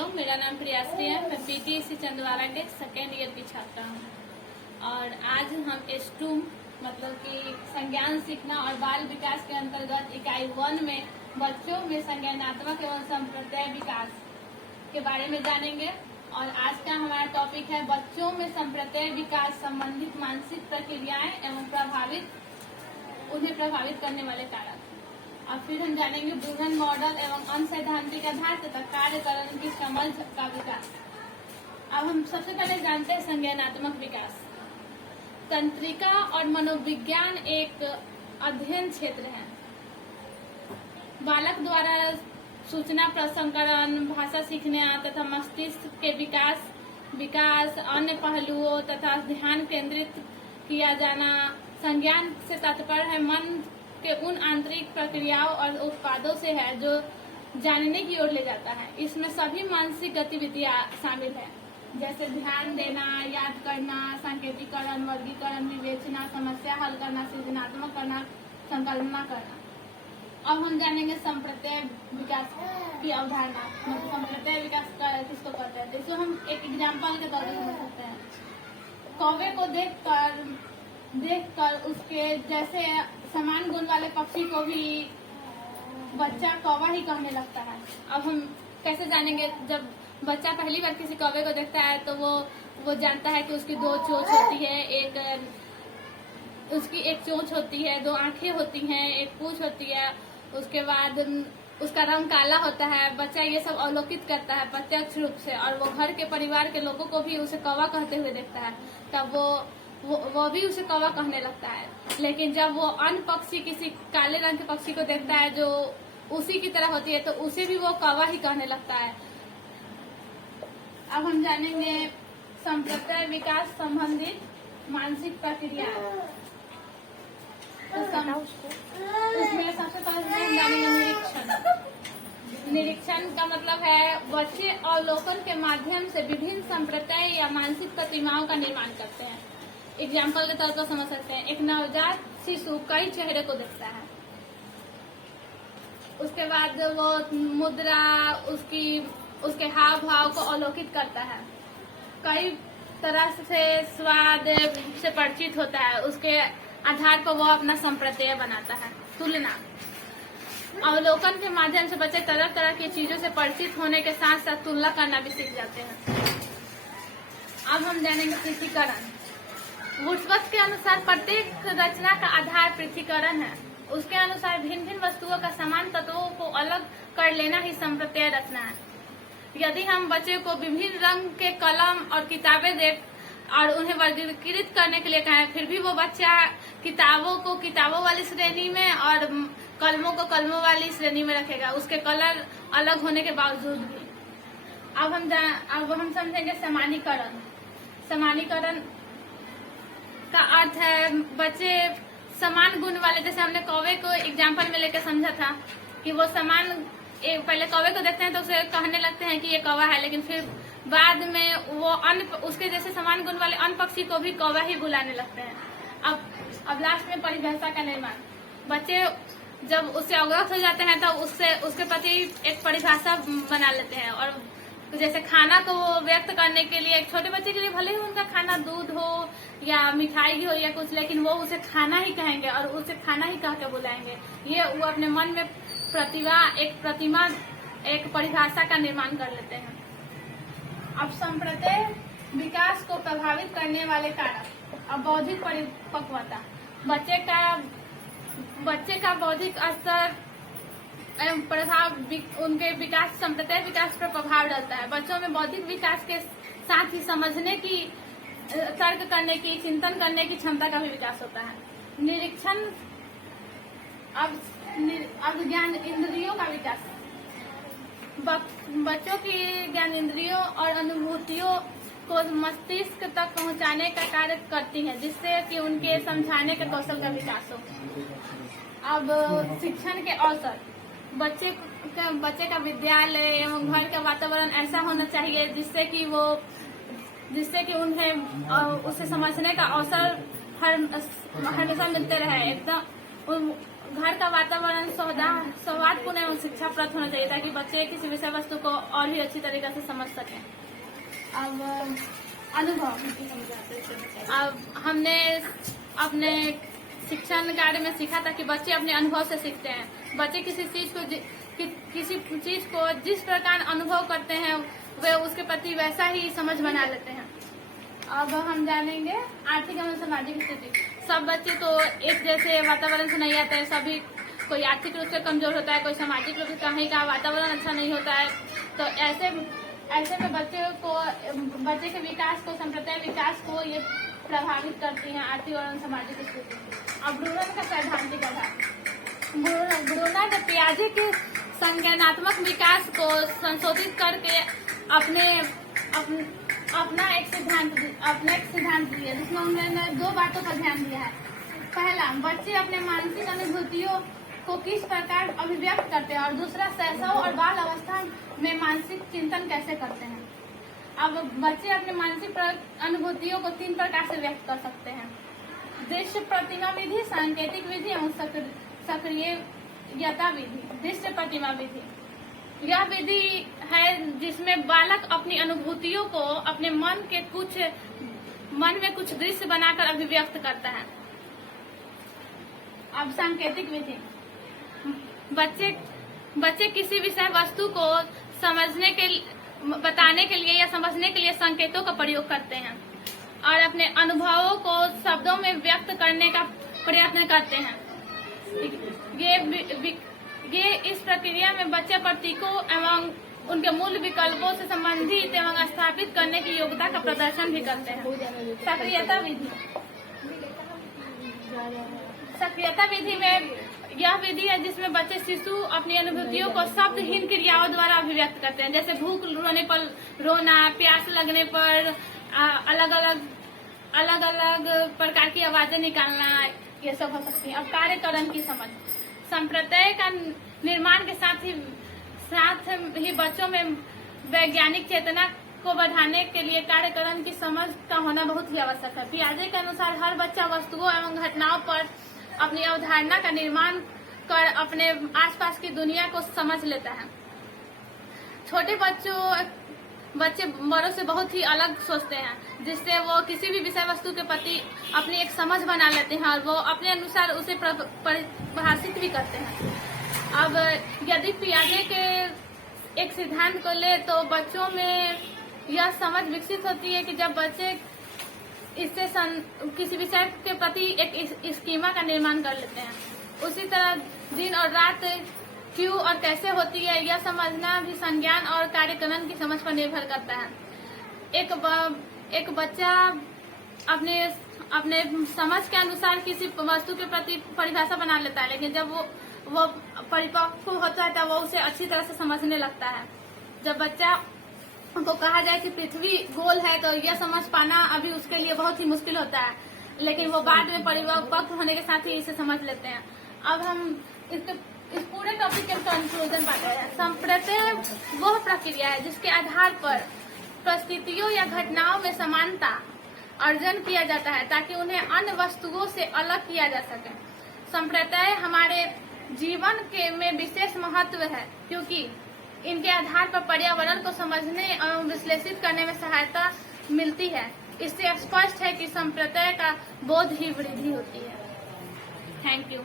Hello, मेरा नाम प्रियाश्री है। मैं पीटीसी चंदवारा के सेकेंड ईयर की छात्रा हूँ और आज हम एस्टूम मतलब कि संज्ञान सीखना और बाल विकास के अंतर्गत इकाई 1 में बच्चों में संज्ञानात्मक एवं संप्रदाय विकास के बारे में जानेंगे। और आज का हमारा टॉपिक है बच्चों में संप्रदाय विकास संबंधित मानसिक प्रक्रियाएं एवं उन्हें प्रभावित करने वाले कारक। और फिर हम जानेंगे ब्रूगन मॉडल एवं अनसैद्धांतिक आधार तथा कार्यकरण की समझ का विकास। अब हम सबसे पहले जानते हैं संज्ञानात्मक विकास। तंत्रिका और मनोविज्ञान एक अध्ययन क्षेत्र है। बालक द्वारा सूचना प्रसंस्करण, भाषा सीखने तथा मस्तिष्क के विकास अन्य पहलुओं तथा ध्यान केंद्रित किया जाना। संज्ञान से तात्पर्य है मन के उन आंतरिक प्रक्रियाओं और उत्पादों से है जो जानने की ओर ले जाता है। इसमें सभी मानसिक गतिविधियां शामिल है, जैसे ध्यान देना, याद करना, सांकेतिकरण, वर्गीकरण, विवेचना, समस्या हल करना, सृजनात्मक करना, संकल्पना करना। अब हम जानेंगे संप्रदाय विकास की अवधारणा। संप्रदाय विकास किसको कहते हैं, इसको हम एक एग्जाम्पल के तौर पर समझ सकते हैं। कौवे को देखकर उसके जैसे समान गुण वाले पक्षी को भी बच्चा कौवा ही कहने लगता है। अब हम कैसे जानेंगे, जब बच्चा पहली बार किसी कौवे को देखता है तो वो जानता है कि उसकी 2 चोंच होती है, उसकी एक चोंच होती है, 2 आंखें होती हैं, एक पूंछ होती है, उसके बाद उसका रंग काला होता है। बच्चा ये सब अवलोकित करता है प्रत्यक्ष रूप से और वो घर के परिवार के लोगों को भी उसे कौवा कहते हुए देखता है, तब वो भी उसे कौवा कहने लगता है। लेकिन जब वो अन्य पक्षी किसी काले रंग के पक्षी को देखता है जो उसी की तरह होती है तो उसे भी वो कौवा ही कहने लगता है। अब हम जानेंगे संप्रदाय विकास संबंधित मानसिक प्रक्रिया। उसमें सबसे पहले हम जानेंगे निरीक्षण। निरीक्षण का मतलब है बच्चे अवलोकन के माध्यम से विभिन्न संप्रदाय या मानसिक प्रतिमाओं का निर्माण करते हैं। एग्जाम्पल के तौर पर समझ सकते हैं, एक नवजात शिशु कई चेहरे को देखता है, उसके बाद वो मुद्रा, उसके हाव भाव को अवलोकित करता है, कई तरह से स्वाद से परिचित होता है, उसके आधार पर वो अपना संप्रदाय बनाता है। तुलना, अवलोकन के माध्यम से बच्चे तरह तरह की चीजों से परिचित होने के साथ साथ तुलना करना भी सीख जाते हैं। अब हम जानेंगे पृथक्करण। वुड्सवर्थ के अनुसार प्रत्येक रचना का आधार पृथक्करण है। उसके अनुसार भिन्न भिन्न वस्तुओं का समान तत्वों को अलग कर लेना ही संप्रदाय रचना है। यदि हम बच्चे को विभिन्न रंग के कलम और किताबें दें और उन्हें वर्गीकृत करने के लिए कहें, फिर भी वो बच्चा किताबों को किताबों वाली श्रेणी में और कलमों को कलमों वाली श्रेणी में रखेगा, उसके कलर अलग होने के बावजूद भी। अब हम समझेंगे समानीकरण। समानीकरण का अर्थ है बच्चे समान गुण वाले, जैसे हमने कौवे को एग्जाम्पल में लेकर समझा था कि वो पहले कौवे को देखते हैं तो उसे कहने लगते हैं कि ये कौवा है, लेकिन फिर बाद में वो उसके जैसे समान गुण वाले अन्य पक्षी को भी कौवा ही बुलाने लगते हैं। अब लास्ट में परिभाषा का निर्माण। बच्चे जब उससे अवगत हो जाते हैं तो उसके प्रति एक परिभाषा बना लेते हैं। और जैसे खाना को व्यक्त करने के लिए एक छोटे बच्चे के लिए भले ही उनका खाना दूध हो या मिठाई हो या कुछ, लेकिन वो उसे खाना ही कहेंगे और उसे खाना ही कह के बुलाएंगे। ये वो अपने मन में प्रतिमा एक परिभाषा का निर्माण कर लेते हैं। अब संप्रदाय विकास को प्रभावित करने वाले कारक। अब बौद्धिक परिपक्वता। बच्चे का बौद्धिक स्तर प्रभाव उनके विकास संप्रदाय विकास पर प्रभाव डालता है। बच्चों में बौद्धिक विकास के साथ ही समझने की, तर्क करने की, चिंतन करने की क्षमता का भी विकास होता है। निरीक्षण। अब ज्ञान इंद्रियों का विकास। बच्चों की ज्ञान इंद्रियों और अनुभूतियों को मस्तिष्क तक पहुंचाने का कार्य करती है, जिससे कि उनके समझाने के कौशल का विकास हो। अब शिक्षण के अवसर। बच्चे का विद्यालय एवं घर का वातावरण ऐसा होना चाहिए जिससे कि उन्हें उसे समझने का अवसर हमेशा मिलते रहे। एकदम घर का वातावरण सौहार्दपूर्ण एवं शिक्षाप्रद होना चाहिए ताकि बच्चे किसी विषय वस्तु को और भी अच्छी तरीके से समझ सकें। अब अनुभव, अब हमने अपने शिक्षण कार्य में सीखा था कि बच्चे अपने अनुभव से सीखते हैं। बच्चे किसी चीज को जिस प्रकार अनुभव करते हैं वे उसके प्रति वैसा ही समझ बना लेते हैं। अब हम जानेंगे आर्थिक एवं सामाजिक स्थिति। सब बच्चे तो एक जैसे वातावरण से नहीं आते हैं, सभी कोई आर्थिक रूप से कमजोर होता है, कोई सामाजिक रूप से कहीं का वातावरण अच्छा नहीं होता है। तो ऐसे में बच्चे के विकास को, संप्रदाय विकास को ये प्रभावित करती हैं आर्थिक और सामाजिक स्थिति। अब ब्रूनर का सैद्धांतिक आधार। ब्रूनर ने पियाजे के संज्ञानात्मक विकास को संशोधित करके अपना एक सिद्धांत दिया जिसमें उन्होंने 2 बातों पर ध्यान दिया है। पहला, बच्चे अपने मानसिक अनुभूतियों को किस प्रकार अभिव्यक्त करते हैं, और दूसरा, शैशव और बाल अवस्था में मानसिक चिंतन कैसे करते हैं। अब बच्चे अपने मानसिक अनुभूतियों को 3 प्रकार से व्यक्त कर सकते हैं: दृश्य प्रतिमा विधि, सांकेतिक विधि एवं सक्रियता विधि। दृश्य प्रतिमा विधि यह विधि है जिसमें बालक अपनी अनुभूतियों को अपने मन में कुछ दृश्य बनाकर अभिव्यक्त करता है। अब सांकेतिक विधि, बच्चे किसी विषय वस्तु को बताने के लिए या समझने के लिए संकेतों का प्रयोग करते हैं और अपने अनुभवों को शब्दों में व्यक्त करने का प्रयत्न करते हैं। ये इस प्रक्रिया में बच्चे प्रतीकों एवं उनके मूल विकल्पों से संबंधित एवं स्थापित करने की योग्यता का प्रदर्शन भी करते हैं। सक्रियता विधि में यह विधि है जिसमें बच्चे शिशु अपनी अनुभूतियों को शब्दहीन क्रियाओं द्वारा अभिव्यक्त करते हैं, जैसे भूख होने पर रोना, प्यास लगने पर अलग अलग प्रकार की आवाजें निकालना, ये सब हो सकती है। अब कार्यकरण की समझ। संप्रदाय का निर्माण के साथ ही बच्चों में वैज्ञानिक चेतना को बढ़ाने के लिए कार्यकरण की समझ का होना बहुत ही आवश्यक है। पियाजे के अनुसार हर बच्चा वस्तुओं एवं घटनाओं पर अपनी अवधारणा का निर्माण कर अपने आसपास की दुनिया को समझ लेता है। छोटे बच्चे बड़ों से बहुत ही अलग सोचते हैं, जिससे वो किसी भी विषय वस्तु के प्रति अपनी एक समझ बना लेते हैं और वो अपने अनुसार उसे परिभाषित भी करते हैं। अब यदि पियाजे के एक सिद्धांत को ले तो बच्चों में यह समझ विकसित होती है कि जब बच्चे इससे किसी विषय के प्रति एक स्कीमा का निर्माण कर लेते हैं। उसी तरह दिन और रात क्यों और कैसे होती है यह समझना भी संज्ञान और कार्यकरण की समझ पर निर्भर करता है। एक बच्चा अपने समझ के अनुसार किसी वस्तु के प्रति परिभाषा बना लेता है, लेकिन जब वो परिपक्व होता है तब वो उसे अच्छी तरह से समझने लगता है। जब बच्चा को कहा जाए कि पृथ्वी गोल है तो यह समझ पाना अभी उसके लिए बहुत ही मुश्किल होता है, लेकिन वो बाद में परिपक्व होने के साथ ही इसे समझ लेते हैं। अब हम इस पूरे टॉपिक के कंक्लूजन पाते हैं। संप्रदाय वह प्रक्रिया है जिसके आधार पर परिस्थितियों या घटनाओं में समानता अर्जन किया जाता है ताकि उन्हें अन्य वस्तुओं से अलग किया जा सके। संप्रदाय हमारे जीवन में विशेष महत्व है क्योंकि इनके आधार पर पर्यावरण को समझने और विश्लेषित करने में सहायता मिलती है। इससे स्पष्ट है कि संप्रदाय का बोध ही वृद्धि होती है। Thank you.